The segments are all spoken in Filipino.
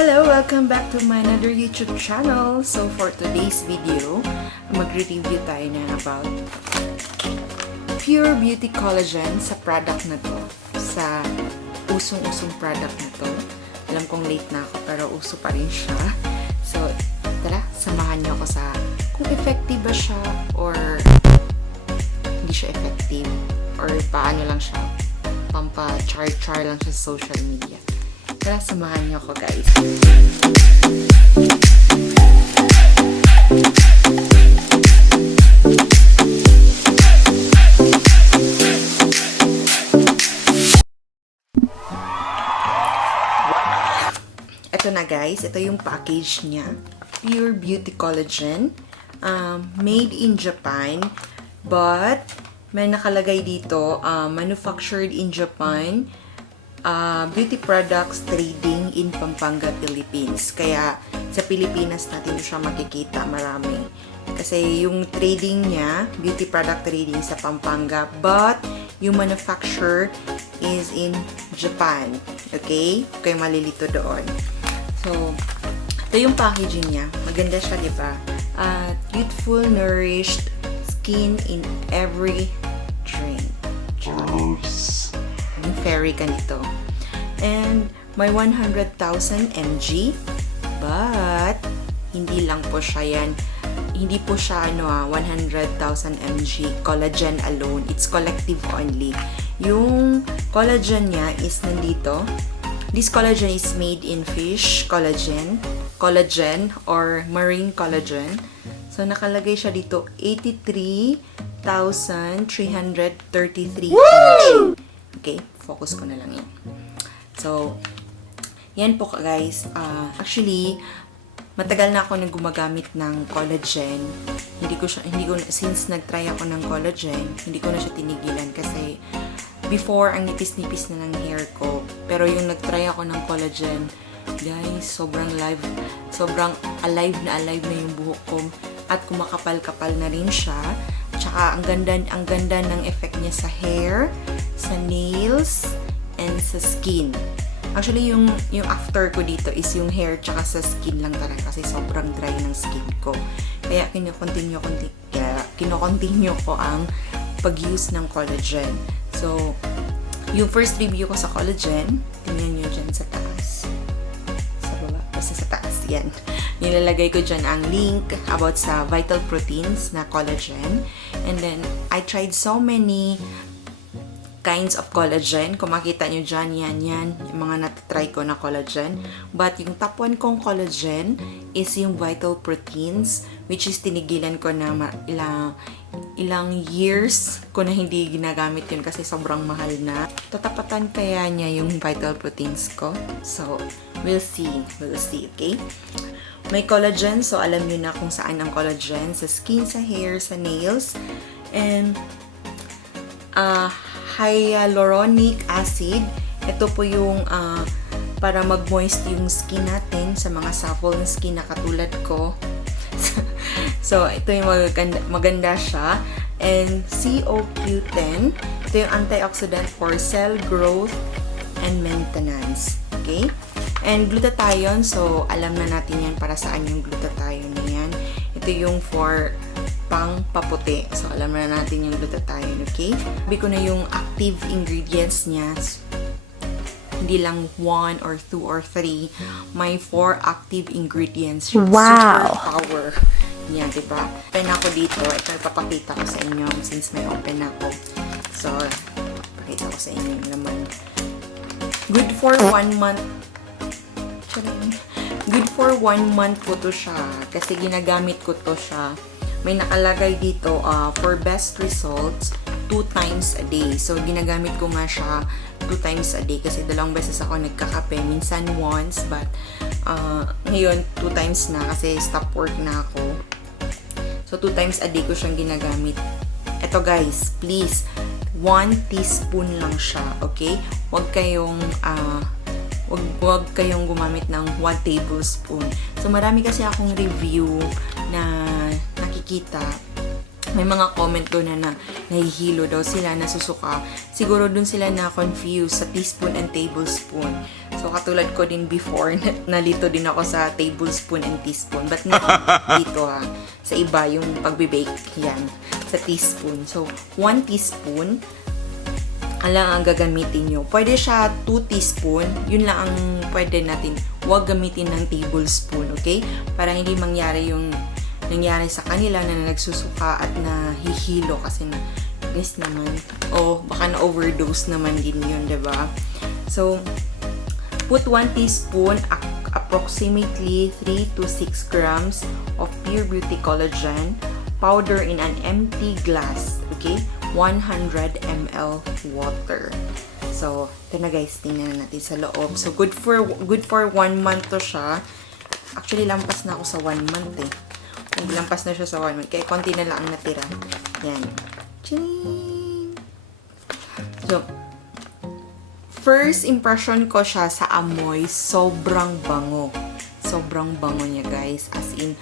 Hello! Welcome back to my another YouTube channel. So for today's video, magre-review tayo na about Pure Beauty Collagen sa product na to. Sa usong-usong product na to. Alam kong late na ako pero uso pa rin siya. So tara, samahan niyo ako sa kung effective ba siya or hindi siya effective or paano lang siya, pampa-char-char lang siya sa social media. Tara, samahan niyo ako, guys. Ito na, guys. Ito yung package niya. Pure Beauty Collagen. Made in Japan. But, may nakalagay dito, manufactured in Japan. Beauty products trading in Pampanga, Philippines. Kaya sa Pilipinas natin siya makikita marami. Kasi yung trading niya, beauty product trading sa Pampanga, but yung manufacture is in Japan. Okay? Okay, malilito doon. So, ito yung packaging niya. Maganda siya, di ba? Youthful, nourished skin in every drink. Gross. Yung fairy ganito. And may 100,000 mg, but hindi lang po siya yan. Hindi po siya 100,000 mg collagen alone. It's collective only. Yung collagen niya is nandito. This collagen is made in fish collagen or marine collagen. So nakalagay siya dito 83,333 mg. Okay, focus ko na lang yan. So, yan po guys. Actually, matagal na ako nang gumagamit ng collagen. Since nag-try ako ng collagen, hindi ko na siya tinigilan kasi before, ang nipis-nipis na ng hair ko. Pero yung nag-try ako ng collagen, guys, sobrang alive na yung buhok ko. At kumakapal-kapal na rin siya. Tsaka, ang ganda ng effect niya sa hair, sa nails, and sa skin. Actually, yung after ko dito is yung hair tsaka sa skin lang talaga kasi sobrang dry ng skin ko. Kaya kino-continue ko ang pag-use ng collagen. So, yung first review ko sa collagen, tingnan nyo dyan sa taas. Sa baba, basta sa taas, yan. Nilalagay ko dyan ang link about sa Vital Proteins na collagen. And then, I tried so many kinds of collagen. Kung makita nyo dyan, yan, yung mga natatry ko na collagen. But yung top 1 kong collagen is yung Vital Proteins, which is tinigilan ko na ilang years ko na hindi ginagamit yun kasi sobrang mahal na. Tatapatan kaya niya yung Vital Proteins ko. So, we'll see, okay? May collagen, so alam nyo na kung saan ang collagen. Sa skin, sa hair, sa nails. And, hyaluronic acid. Ito po yung para mag-moist yung skin natin sa mga supple na skin na katulad ko. So, ito yung maganda siya. And CoQ10. Ito yung antioxidant for cell growth and maintenance. Okay? And glutathione. So, alam na natin yan para saan yung glutathione na yan. Ito yung for pang paputi. So, alam na natin yung glutathione, okay? Sabi ko na yung active ingredients niya. Hindi lang 1 or 2 or 3. May 4 active ingredients. Wow! Super power niya, diba? Open ako dito. Ito, ipapakita ko sa inyo since may open ako. So, ipapakita ko sa inyo yung laman. Good for 1 month. Good for 1 month ko to siya. Kasi ginagamit ko to siya. May nakalagay dito for best results 2 times a day. So, ginagamit ko nga siya 2 times a day kasi 2 beses ako nagkakape. Minsan once, but ngayon 2 times na kasi stop work na ako. So, 2 times a day ko siyang ginagamit. Ito guys, please, 1 teaspoon lang siya, okay? Huwag kayong gumamit ng 1 tablespoon. So, marami kasi akong review na nakikita. May mga comment doon na nahihilo daw sila, nasusuka. Siguro doon sila na confused sa teaspoon and tablespoon. So, katulad ko din before, nalito din ako sa tablespoon and teaspoon. But not dito sa iba, yung pagbe-bake, yan, sa teaspoon. So, 1 teaspoon, lang ang gagamitin nyo. Pwede siya 2 teaspoon, yun lang ang pwede natin. Huwag gamitin ng tablespoon, okay? Para hindi mangyari yung nangyari sa kanila na nagsusuka at nahihilo kasi guys naman, baka na-overdose naman din yun, diba? So, put 1 teaspoon, approximately 3 to 6 grams of Pure Beauty Collagen powder in an empty glass, okay? 100 ml water. So, ito na guys, tingnan natin sa loob. So, good for 1 month to siya. Actually, lampas na ako sa 1 month eh. Lampas na siya sa 1 month. Kaya konti na lang ang natira. Yan. Ching! So, first impression ko siya sa amoy, sobrang bango. Sobrang bango niya guys. As in,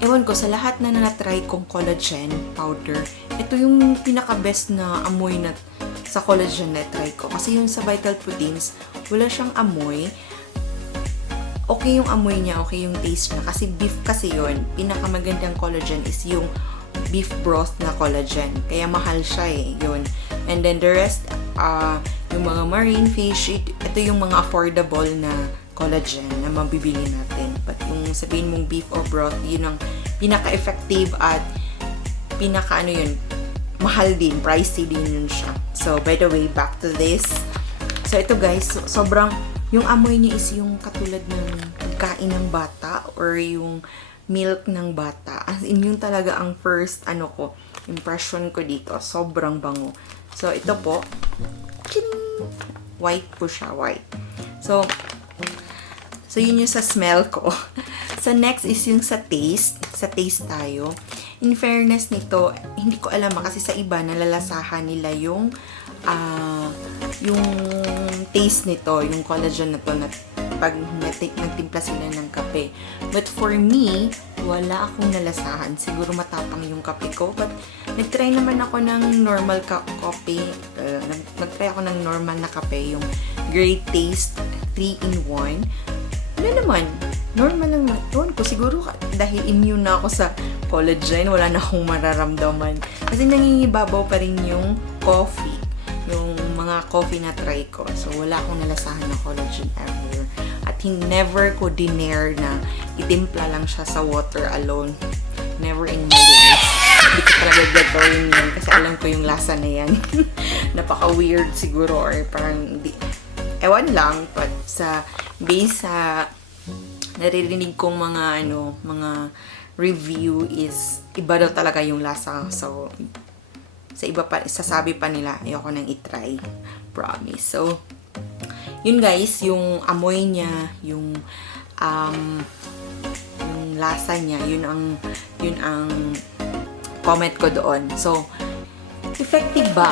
ewan ko, sa lahat na na-try kong collagen powder, ito yung pinaka-best na amoy na sa collagen na try ko. Kasi yung sa Vital Proteins, wala siyang amoy. Okay yung amoy niya, okay yung taste niya. Kasi beef kasi yun. Pinakamagandang collagen is yung beef broth na collagen. Kaya mahal siya eh, yun. And then the rest, yung mga marine fish, ito yung mga affordable na collagen na mabibili natin. But yung sabihin mong beef or broth, yun ang pinaka-effective at mahal din, pricey din yun siya. So, by the way, back to this. So, ito guys, sobrang, yung amoy niya is yung katulad ng pagkain ng bata or yung milk ng bata. As in, yung talaga ang first, impression ko dito. Sobrang bango. So, ito po, white po siya, white. So, yun yung sa smell ko. So, next is yung sa taste. Sa taste tayo. In fairness nito, hindi ko alam kasi sa iba, nalalasahan nila yung taste nito, yung collagen na to na pag nagtimpla sila ng kape. But for me, wala akong nalasahan. Siguro matapang yung kape ko. But nagtry naman ako ng normal kape. Nagtry ako ng normal na kape, yung Great Taste 3-in-1. Ano naman, normal lang naman ko. Siguro dahil immune na ako sa collagen, wala na akong mararamdaman. Kasi nangingibabaw pa rin yung coffee. Yung mga coffee na try ko. So, wala akong nalasahan na collagen ever. At never ko dinare na itimpla lang siya sa water alone. Never in my life. Hindi ko talaga gagawin yun kasi alam ko yung lasa na yan. Napaka-weird siguro or parang ewan lang. But based sa naririnig kong mga review is iba daw talaga yung lasa. So, sa iba pa, sasabi pa nila, ayoko nang itry. Promise. So, yun guys, yung amoy niya, yung lasa niya, yun ang comment ko doon. So, effective ba?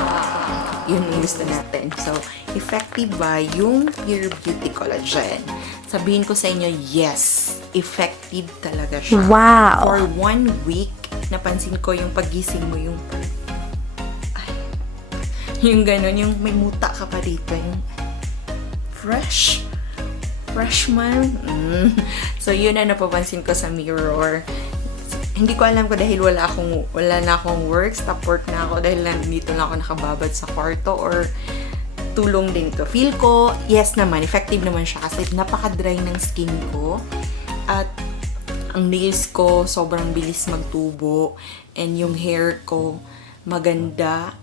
Yun ang gusto natin. So, effective ba yung Pure Beauty Collagen? Sabihin ko sa inyo, yes, effective talaga siya. Wow! For 1 week, napansin ko yung pagising mo, yung gano'n, yung may muta ka pa dito, yung fresh man. So, yun na napapansin ko sa mirror. Hindi ko alam ko dahil wala na akong work, stop work na ako dahil nandito na ako nakababad sa kwarto or tulong din ito. Feel ko, yes naman, effective naman siya kasi napaka-dry ng skin ko at ang nails ko sobrang bilis magtubo and yung hair ko maganda.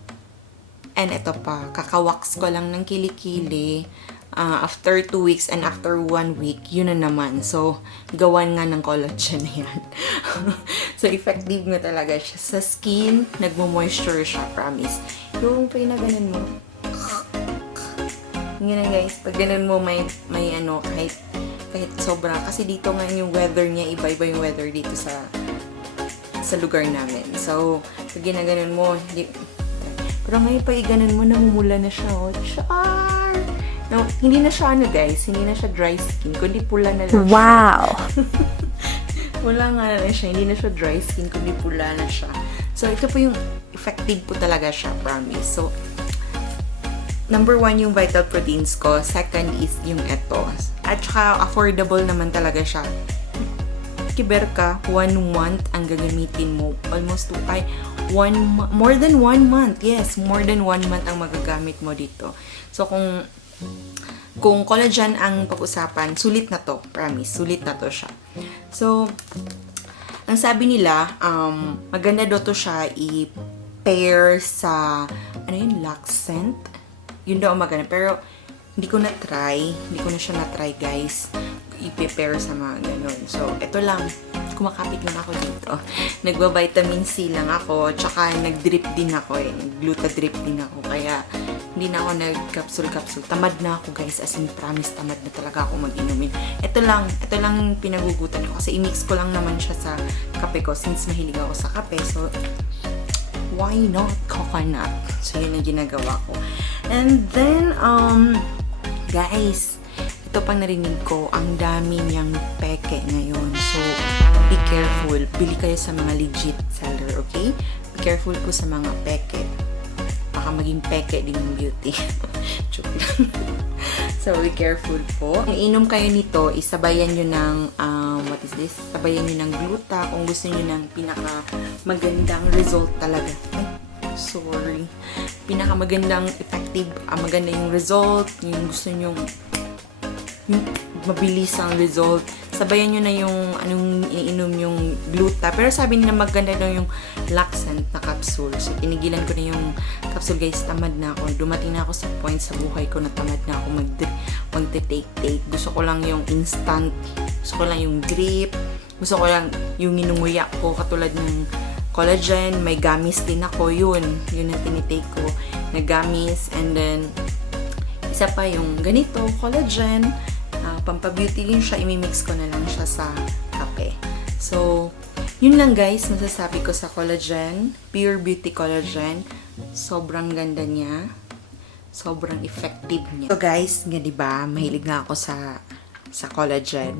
And ito pa, kakawax ko lang ng kilikili after 2 weeks and after 1 week, yun na naman. So, gawan nga ng collagen yan. So, effective nga talaga siya. Sa skin, nagmo-moisture siya, promise. Yung pinaganan mo, ganyan guys, pag ganun mo kahit sobra. Kasi dito nga yung weather niya, iba-iba yung weather dito sa lugar namin. So, pag ginaganon mo, pero ngayon pa iganon mo, namumula na siya. Oh, char! No, hindi na siya guys, hindi na siya dry skin, kundi pula na lang siya. Wow! Wala nga na siya, hindi na siya dry skin, kundi pula na siya. So, ito po yung effective po talaga siya, promise. So, number 1 yung Vital Proteins ko. Second is yung eto. At saka affordable naman talaga siya. Kiber ka, 1 month ang gagamitin mo. Almost more than 1 month. Yes, more than 1 month ang magagamit mo dito. So, kung collagen ang pag-usapan, sulit na to. Promise, sulit na to siya. So, ang sabi nila, maganda daw to siya i-pair sa, Laxcent? Yun daw maganda. Pero, hindi ko na siya na-try, guys. I-prepare sa mga ganun. So, ito lang. Kumakapit lang ako dito. Nagba-vitamin C lang ako. Tsaka, nag-drip din ako eh. Gluta-drip din ako. Kaya, hindi na ako nag-capsule. Tamad na ako, guys. As in, promise, tamad na talaga ako mag-inumin. Ito lang pinagugutan ko. Kasi, i-mix ko lang naman siya sa kape ko. Since mahilig ako sa kape. So, why not coconut? So, yun ang ginagawa ko. And then, guys, ito pang narinig ko, ang dami niyang peke ngayon. So, be careful. Bili kayo sa mga legit seller, okay? Be careful po sa mga peke. Baka maging peke din yung beauty. Joke lang. So, be careful po. Kung inom kayo nito, isabayan nyo ng, Sabayan nyo ng gluta kung gusto nyo ng pinaka-magandang result talaga. Sorry. Pinakamagandang effective, maganda yung result, yung gusto nyo yung mabilis ang result. Sabayan nyo na yung anong iniinom yung gluta. Pero sabi nila maganda daw yung Laxcent na capsule. So, tinigilan ko na yung capsule, guys. Tamad na ako. Dumating na ako sa point sa buhay ko na tamad na ako mag-take. Gusto ko lang yung instant. Gusto ko lang yung drip. Gusto ko lang yung ninunguya ko katulad ng collagen. May gamis din ako. Yun ang tinitake ko na gamis. And then, isa pa yung ganito, collagen. Pampabeauty din siya, imimix ko na lang siya sa kape. So, yun lang guys, masasabi ko sa collagen. Pure Beauty Collagen. Sobrang ganda niya. Sobrang effective niya. So guys, nga diba, mahilig nga ako sa collagen.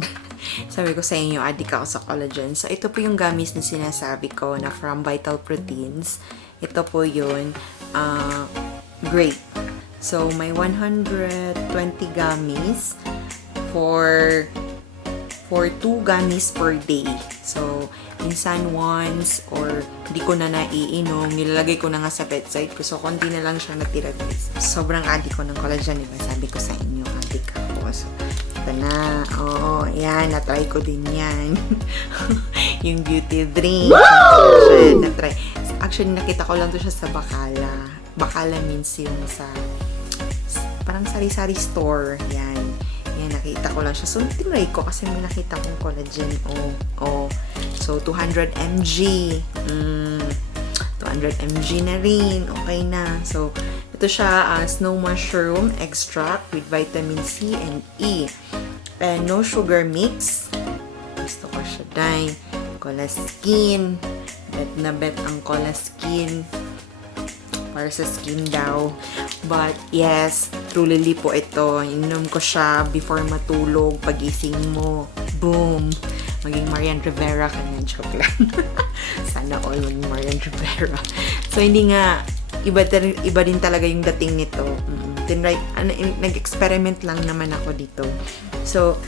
Sabi ko sa inyo, addict ako sa collagen. So, ito po yung gamis na sinasabi ko na from Vital Proteins. Ito po yun. Grape. So, may 120 gummies for 2 gummies per day. So, minsan once or hindi ko na naiinom, nilalagay ko na nga sa bedside ko. So, konti na lang siya natira, guys. Sobrang addict ko ng collagen, diba? Sabi ko sa inyo, addict ako. So, ito na. Oo, yan. Na-try ko din yan. Yung beauty drink. Wow! Na-try. Actually, nakita ko lang to siya sa Bacala. Bacala means yung sa parang sari-sari store. Yan, nakita ko lang siya. So, tinry ko kasi may nakita kong collagen. So, 200 mg. 200 mg na rin. Okay na. So, ito siya, snow mushroom extract with vitamin C and E. And no sugar mix. Gusto ko siya, dahil Colaskin. Bet na bet ang Colaskin. Para sa skin daw. But, yes, truly po ito. Inom ko siya before matulog. Pagising mo. Boom! Maging Marian Rivera ka na. Joke lang. Sana all maging Marian Rivera. So, hindi nga, iba din talaga yung dating nito. Nag-experiment lang naman ako dito. So,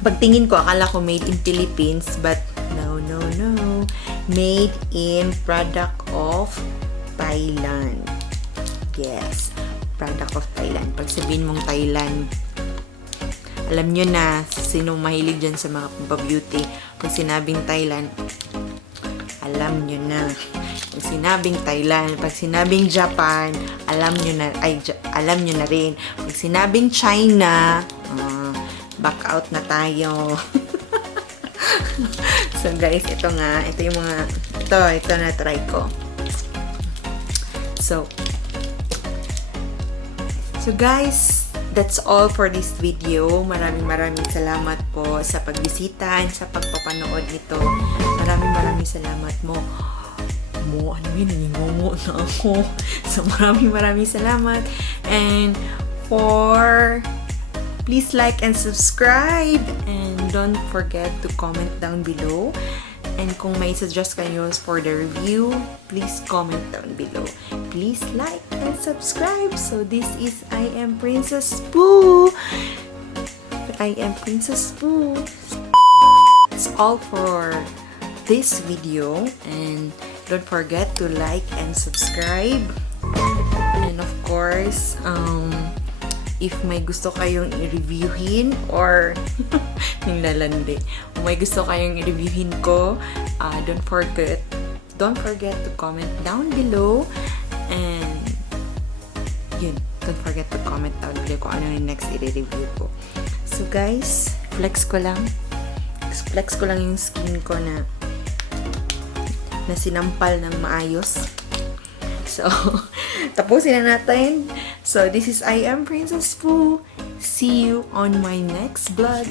pagtingin ko, akala ko made in Philippines. But, no. Made in product of Thailand. Yes. Product of Thailand. Pag sabihin mong Thailand, alam nyo na sinong mahilig dyan sa mga pampabeauty. Pag sinabing Thailand, alam nyo na. Pag sinabing Thailand, pag sinabing Japan, alam nyo na rin. Pag sinabing China, back out na tayo. So guys, ito yung mga, ito na try ko. So guys, that's all for this video. Maraming salamat po sa pagbisita and sa pagpapanood nito. Maraming salamat mo. Naningongo na ako. So, maraming salamat. And please like and subscribe. And don't forget to comment down below. And kung may suggest kayo for the review, please comment down below. Please like and subscribe. So this is I Am Princess Pooh. I Am Princess Pooh. That's all for this video, and don't forget to like and subscribe. And of course, if may gusto kayong i-reviewin or nilalandi, kung may gusto kayong i-reviewin ko, don't forget to comment down below. And yun, don't forget to comment down below kung ano yung next i-review ko. So guys, flex ko lang yung skin ko na sinampal ng maayos. So, tapusin na natin. So, this is I Am Princess Pooh. See you on my next vlog.